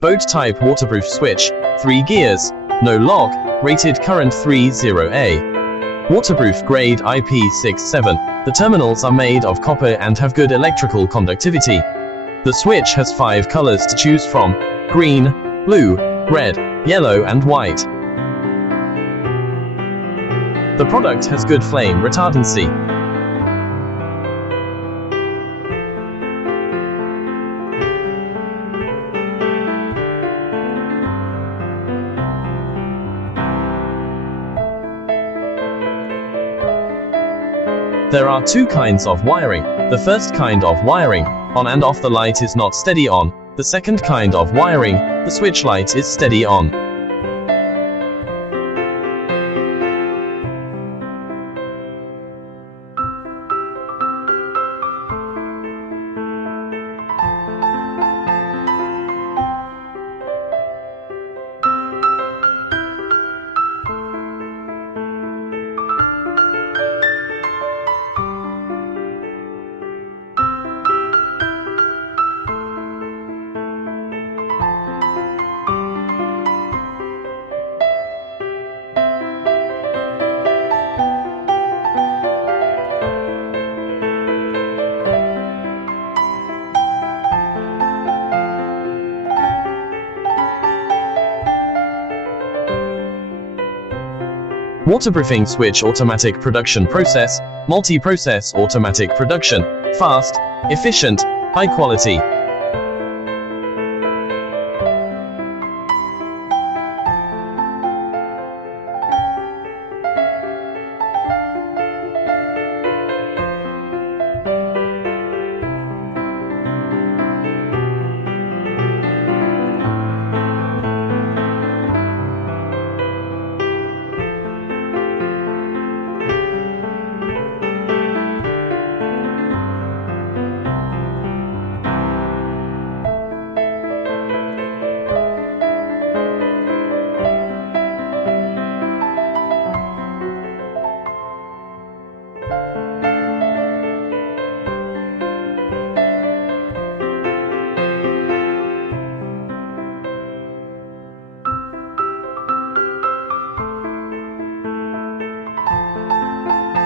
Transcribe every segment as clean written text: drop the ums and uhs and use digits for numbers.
Boat type waterproof switch, 3 gears, no lock, rated current 30A. Waterproof grade IP67. The terminals are made of copper and have good electrical conductivity. The switch has 5 colors to choose from: green, blue, red, yellow and white. The product has good flame retardancy. There are 2 kinds of wiring. The first kind of wiring, on and off the light is not steady on. The second kind of wiring, the switch light is steady on. Waterproofing switch automatic production process, multi-process automatic production, fast, efficient, high quality.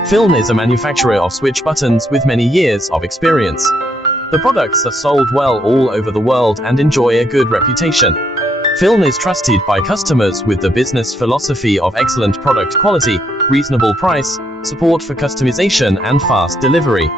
Film is a manufacturer of switch buttons with many years of experience. The products are sold well all over the world and enjoy a good reputation. Film is trusted by customers with the business philosophy of excellent product quality, reasonable price, support for customization and fast delivery.